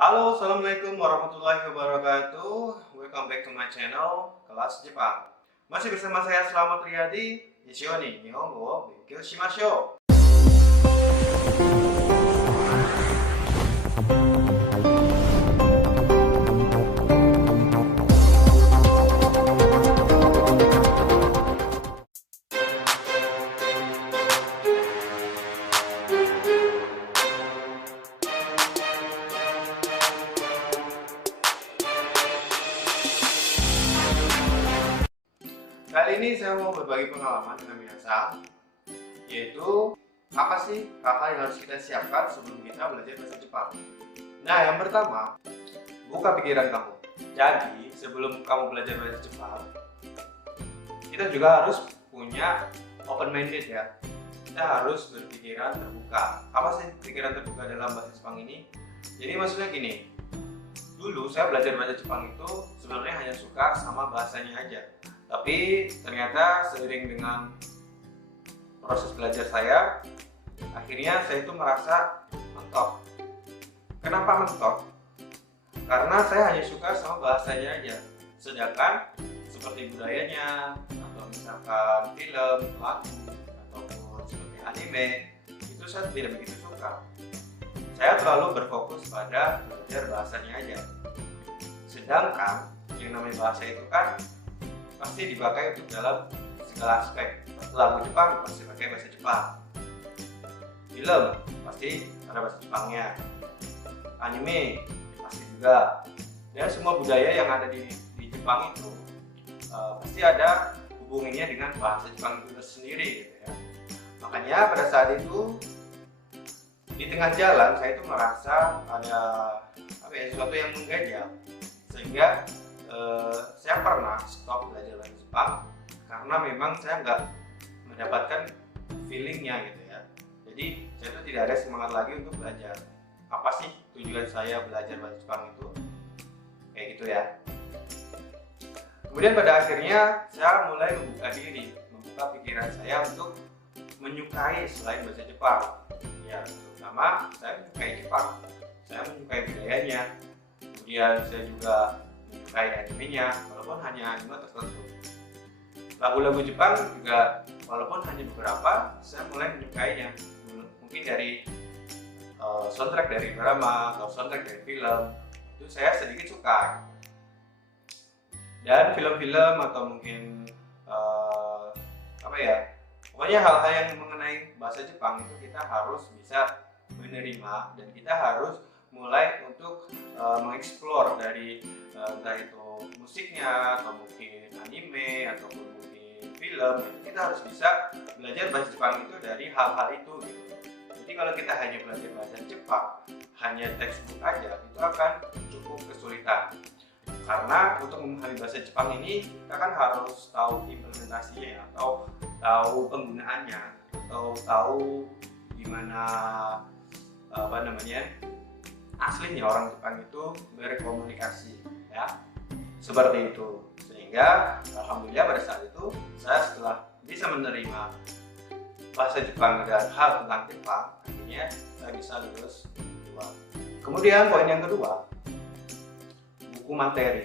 Halo, assalamualaikum warahmatullahi wabarakatuh. Welcome back to my channel, Kelas Jepang. Masih bersama saya Slamet Riyadi. Ichigo ni Nihongo wo benkyou shimashou. Kali ini saya mau berbagi pengalaman dengan minasan, yaitu apa sih hal-hal yang harus kita siapkan sebelum kita belajar bahasa Jepang. Nah, yang pertama, buka pikiran kamu. Jadi, sebelum kamu belajar bahasa Jepang, kita juga harus punya open minded ya. Kita harus berpikiran terbuka. Apa sih pikiran terbuka dalam bahasa Jepang ini? Jadi maksudnya gini, dulu saya belajar bahasa Jepang itu sebenarnya hanya suka sama bahasanya aja. Tapi ternyata seiring dengan proses belajar saya, akhirnya saya itu merasa mentok. Kenapa mentok? Karena saya hanya suka sama bahasanya aja. Sedangkan seperti budayanya, atau misalkan film, lagu, ataupun seperti anime, itu saya tidak begitu suka. Saya terlalu berfokus pada belajar bahasanya aja. Sedangkan yang namanya bahasa itu kan pasti dipakai untuk dalam segala aspek. Lagu Jepang pasti pakai bahasa Jepang, film pasti ada bahasa Jepangnya, anime pasti juga, dan semua budaya yang ada di Jepang itu pasti ada hubungannya dengan bahasa Jepang itu sendiri gitu ya. Makanya pada saat itu di tengah jalan saya itu merasa ada sesuatu yang mengganjal, sehingga saya pernah stop belajar bahasa Jepang karena memang saya nggak mendapatkan feelingnya gitu ya. Jadi saya tuh tidak ada semangat lagi untuk belajar. Apa sih tujuan saya belajar bahasa Jepang itu? Kayak gitu ya. Kemudian pada akhirnya saya mulai membuka diri, membuka pikiran saya untuk menyukai selain bahasa Jepang. Ya, terutama saya menyukai Jepang. Saya menyukai budayanya. Kemudian saya juga menyukai animenya, walaupun hanya anime tertentu. Lagu-lagu Jepang juga walaupun hanya beberapa, saya mulai menyukainya. Mungkin dari soundtrack dari drama atau soundtrack dari film, itu saya sedikit suka. Dan film-film atau mungkin pokoknya hal-hal yang mengenai bahasa Jepang itu kita harus bisa menerima, dan kita harus mulai untuk mengeksplor dari entah itu musiknya atau mungkin anime ataupun mungkin film. Kita harus bisa belajar bahasa Jepang itu dari hal-hal itu gitu. Jadi kalau kita hanya belajar bahasa Jepang hanya textbook aja, itu akan cukup kesulitan. Karena untuk memahami bahasa Jepang ini kita kan harus tahu implementasinya, atau tahu penggunaannya, atau tahu gimana aslinya orang Jepang itu berkomunikasi ya, seperti itu. Sehingga alhamdulillah pada saat itu saya setelah bisa menerima bahasa Jepang dan hal tentang Jepang, akhirnya saya bisa lulus kedua. Kemudian poin yang kedua, buku materi.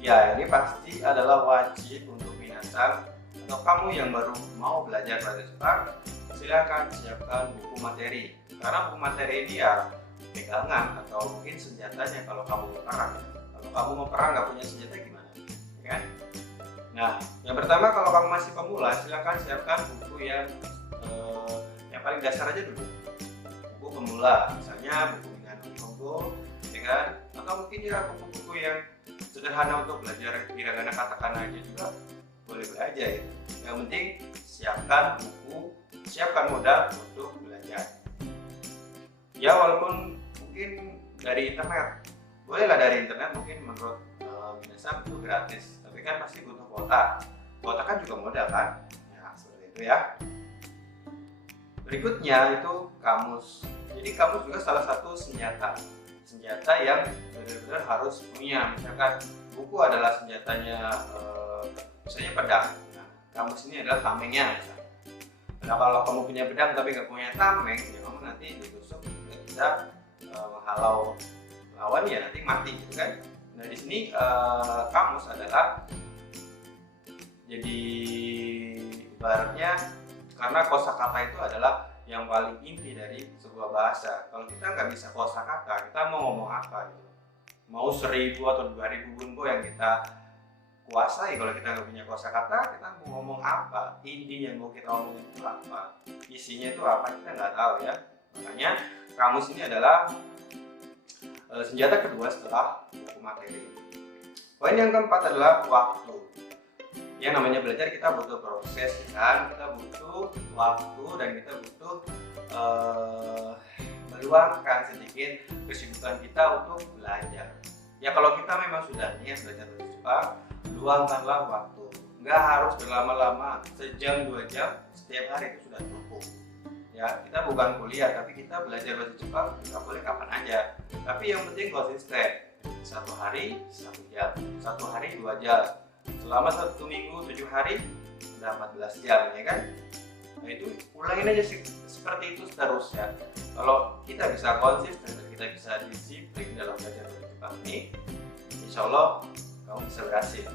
Ya, ini pasti adalah wajib untuk minasan atau kamu yang baru mau belajar bahasa Jepang. Silakan siapkan buku materi, karena buku materi ini ya pegangan atau mungkin senjatanya kalau kamu mau perang. Kalau kamu mau perang nggak punya senjata gimana, ya kan? Nah, yang pertama, kalau kamu masih pemula, silakan siapkan buku yang paling dasar aja dulu. Buku pemula, misalnya buku dengan Nihongo, ya kan? Atau mungkin ya buku-buku yang sederhana untuk belajar hiragana katakana aja juga boleh-boleh aja ya. Yang penting siapkan buku, siapkan modal untuk belajar. Ya, walaupun mungkin dari internet, bolehlah dari internet, mungkin menurut minasan itu gratis, tapi kan pasti butuh kuota. Kuota kan juga modal kan, ya seperti itu ya. Berikutnya itu kamus. Jadi kamus juga salah satu senjata yang benar-benar harus punya. Misalkan buku adalah senjatanya, misalnya pedang. Nah, kamus ini adalah tamengnya misalnya. Nah, kalau kamu punya pedang tapi nggak punya tameng, ya kamu nanti ditusuk nggak bisa menghalau lawan ya nanti mati gitu kan. Nah di sini kamus adalah jadi ibaratnya, karena kosakata itu adalah yang paling inti dari sebuah bahasa. Kalau kita nggak bisa kosakata, kita mau ngomong apa gitu? Mau 1000 atau 2000 bunbo yang kita kuasai, kalau kita nggak punya kosakata, kita mau ngomong apa? Inti yang mau kita omongin itu apa? Isinya itu apa? Kita nggak tahu ya. Makanya kamus ini adalah senjata kedua setelah buku materi. Poin yang keempat adalah waktu. Yang namanya belajar kita butuh proses kan, kita butuh waktu dan kita butuh meluangkan sedikit kesibukan kita untuk belajar. Ya kalau kita memang sudah niat belajar bahasa Jepang, luangkanlah waktu. Nggak harus berlama-lama, sejam 2 jam setiap hari itu sudah cukup. Ya kita bukan kuliah, tapi kita belajar bahasa Jepang nggak boleh kapan aja. Tapi yang penting konsisten. 1 hari 1 jam, 1 hari 2 jam. Selama 1 minggu 7 hari sudah 14 jam ya kan. Nah itu ulangin aja seperti itu seterusnya. Kalau kita bisa konsisten dan kita bisa disiplin dalam belajar bahasa Jepang ini, insya Allah kamu bisa berhasil.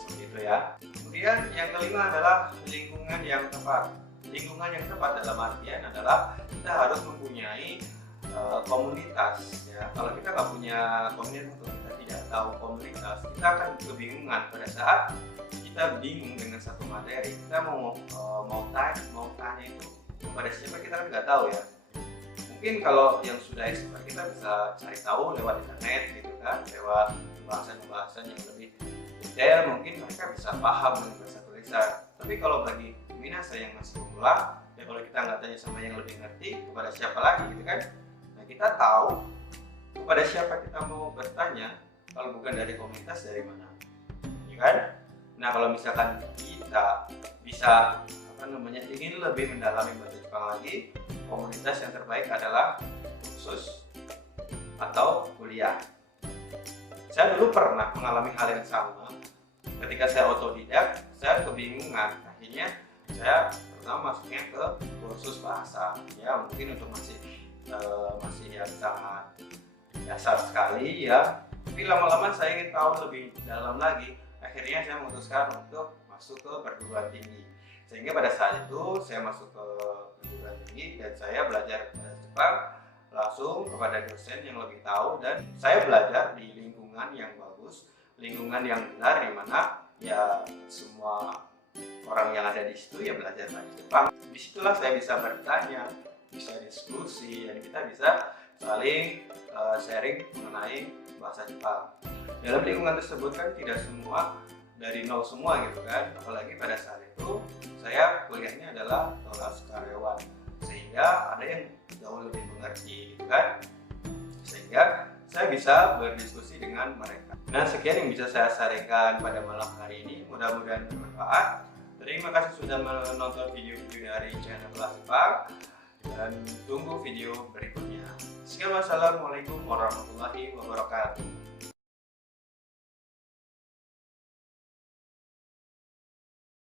Seperti itu ya. Kemudian yang kelima adalah lingkungan yang tepat. Lingkungan yang tepat dalam artian adalah kita harus mempunyai komunitas ya. Kalau kita nggak punya komunitas atau kita tidak tahu komunitas, kita akan kebingungan pada saat kita bingung dengan satu materi. Kita mau tanya itu kepada siapa, kita kan nggak tahu ya. Mungkin kalau yang sudah expert kita bisa cari tahu lewat internet gitu kan, lewat pembahasan yang lebih detail, mungkin mereka bisa paham dengan bahasa tulisan. Tapi kalau bagi minasa yang masih pemula, ya kalau kita nggak tanya sama yang lebih ngerti, kepada siapa lagi gitu kan. Kita tahu kepada siapa kita mau bertanya, kalau bukan dari komunitas dari mana, ya kan? Nah kalau misalkan kita bisa ingin lebih mendalami bahasa Jepang lagi, komunitas yang terbaik adalah kursus atau kuliah. Saya dulu pernah mengalami hal yang sama. Ketika saya otodidak, saya kebingungan. Akhirnya saya pertama masuknya ke kursus bahasa, ya mungkin untuk masih yang sangat dasar sekali ya, tapi lama-lama saya ingin tahu lebih dalam lagi. Akhirnya saya memutuskan untuk masuk ke perguruan tinggi, sehingga pada saat itu saya masuk ke perguruan tinggi dan saya belajar bahasa Jepang langsung kepada dosen yang lebih tahu, dan saya belajar di lingkungan yang bagus, lingkungan yang benar, di mana ya semua orang yang ada di situ ya belajar bahasa Jepang. Disitulah saya bisa bertanya, bisa diskusi, dan kita bisa saling sharing mengenai bahasa Jepang. Dalam lingkungan tersebut kan tidak semua dari nol semua gitu kan, apalagi pada saat itu saya kuliahnya adalah kelas karyawan, sehingga ada yang jauh lebih mengerti gitu kan, sehingga saya bisa berdiskusi dengan mereka. Nah sekian yang bisa saya sampaikan pada malam hari ini, mudah-mudahan bermanfaat. Terima kasih sudah menonton video-video dari channel Kelas Jepang, dan tunggu video berikutnya. Sekian, wassalamualaikum warahmatullahi wabarakatuh.